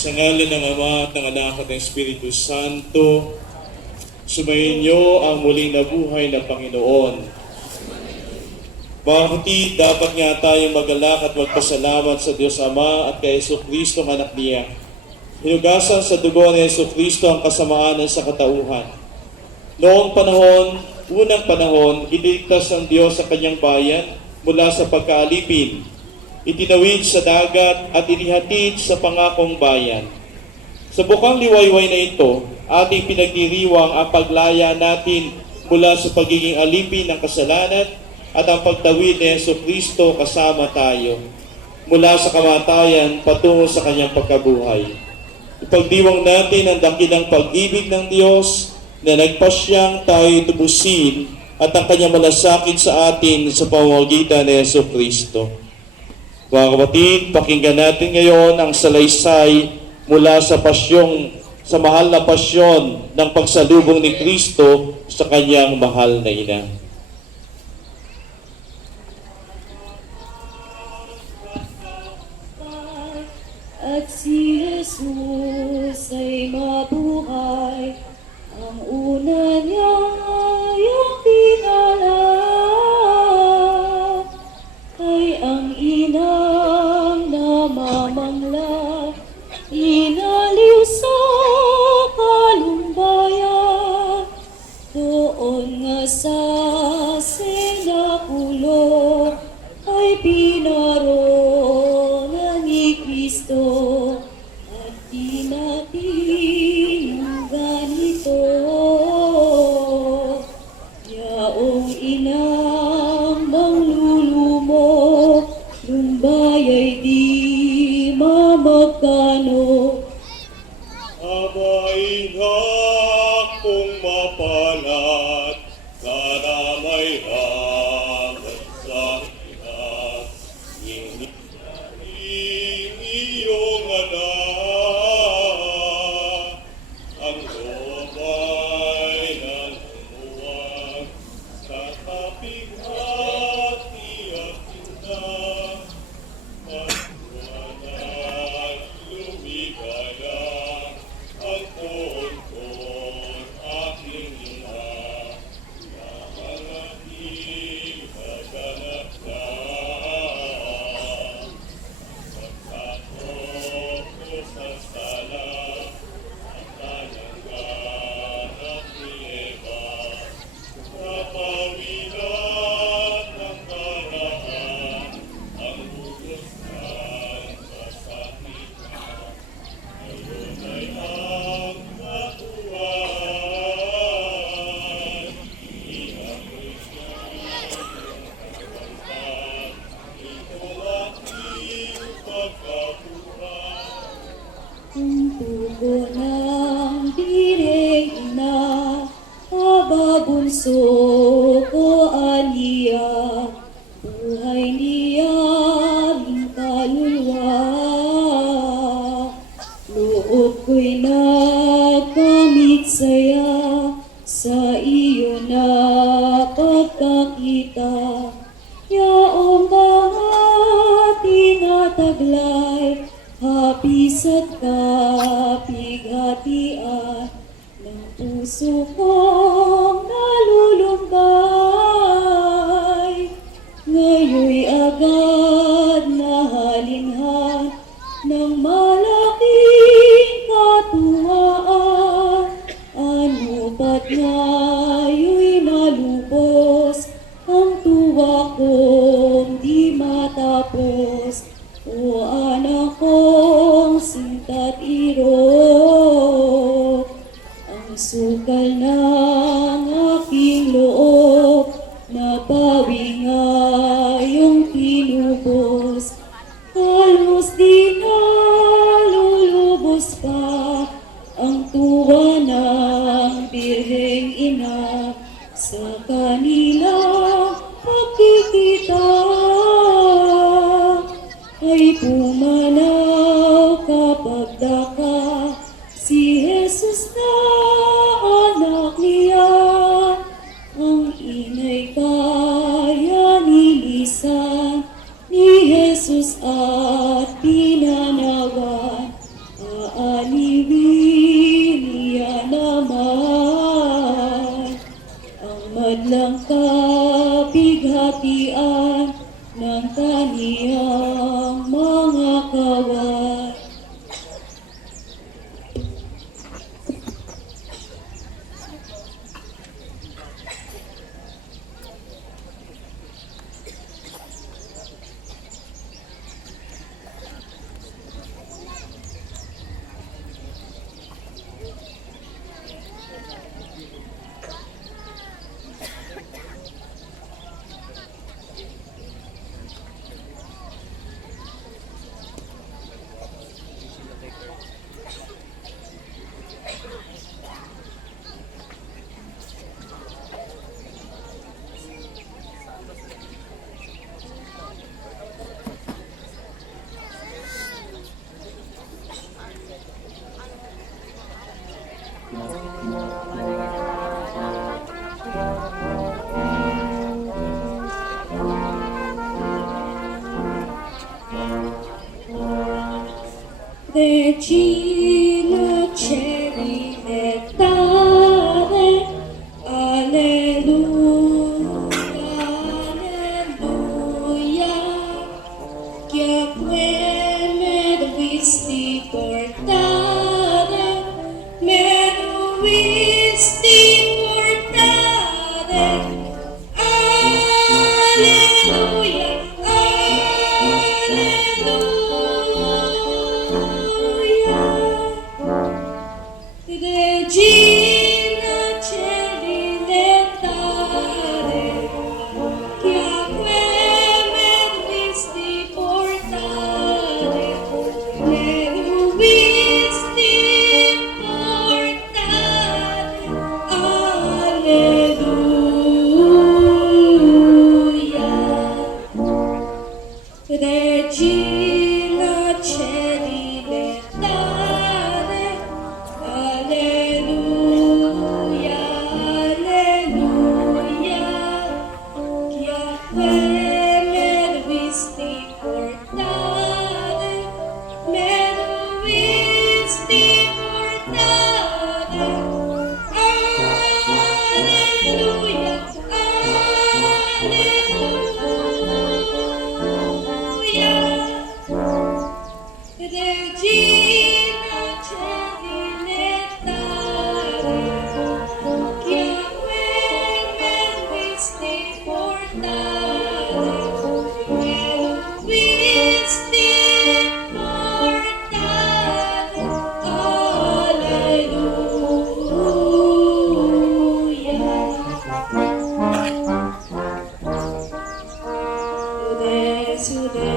Sa ngalan ng Ama at ng Anak at ng Espiritu Santo, sumayin niyo ang muling nabuhay na Panginoon. Mga kapatid, dapat nga tayong magalak at magpasalamat sa Diyos Ama at kay Jesucristo ang anak niya. Hinugasan sa dugo ni Jesucristo ang kasamaan sa katauhan. Noong unang panahon, iniligtas ang Diyos sa kanyang bayan mula sa pagkaalipin. Itinawid sa dagat at inihatid sa pangakong bayan. Sa bukang liwayway na ito, ating pinagdiriwang ang paglaya natin mula sa pagiging alipin ng kasalanan at ang pagtawid ni Jesucristo kasama tayo mula sa kamatayan patungo sa kanyang pagkabuhay. Ipagdiwang natin ang dakilang pag-ibig ng Diyos na nagpasyang tayo tubusin at ang kanyang malasakit sa atin sa pamamagitan ni Jesucristo. Mga kapatid, pakinggan natin ngayon ang salaysay mula sa mahal na pasyon ng pagsalubong ni Kristo sa kanyang mahal na ina. At si Jesus ay mabuhay, ang una niyang dinala ay ang inang namamangla, inaliw sa kalumbaya, doon nga sa senakulo ay pinaroon ni Kristo at di natin ganito. Yaong inang manglulumo, lumbaya'y di mamagkano. Abay na kung mapalat, karamay raman sa inas, iyong anak, ang lobay ng umuwag, sa kapighati at kita, pagkuhanan lumigaya, ang tuon-tuon aking ina, na mangating kaganap na. Pagkakot ko sa sala, ang tanangganap ni Eva, napawilan ng karaan, ang bugos ng kasakitan. Ngayon ay ang matuway, inamit niya ang pagkakamtan, itong aking pagkapuran. Ang tugo ng direng ina, ababunso ko aniya, buhay niya aming kaluluwa. Loob ko'y nagkamit saya sa iyo na pagkakita. Yaong mga tinataglay, hapis at kapighatian ng puso kong nalulumbay. Ngayon'y agad nahalinhan ng malaking katuwaan. Ano ba't ngayon'y nalubos ang tuwa kong di matapos? O anak kong sinta't iro, ang sukal ng aking loob, nabawi nga yung pinubos. Halos di nalulubos pa ang tuwa ng birheng ina sa kanilang pagkikita. Ay pumanaw kapag daka si Jesus na anak niya, ang inay kaya nilisan ni Jesus at pinanawan. Regina Celi letare, alleluia, alleluia, che me visti portare, me visti portare, alleluia, Regina Celi letare, che a me visti portare, me visti portare, alleluia. Regina Celi letare, alleluia, alleluia, che a me visti portare, me visti portare, alleluia, alleluia. Regina Celi letare, che a me visti portare, me visti portare, alleluia. Sude,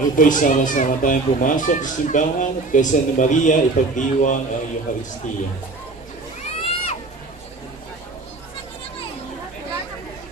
Ngayon po'y sama-sama tayong pumasok sa simbahan at kay Santa Maria ipagdiwang ang Eucharistia.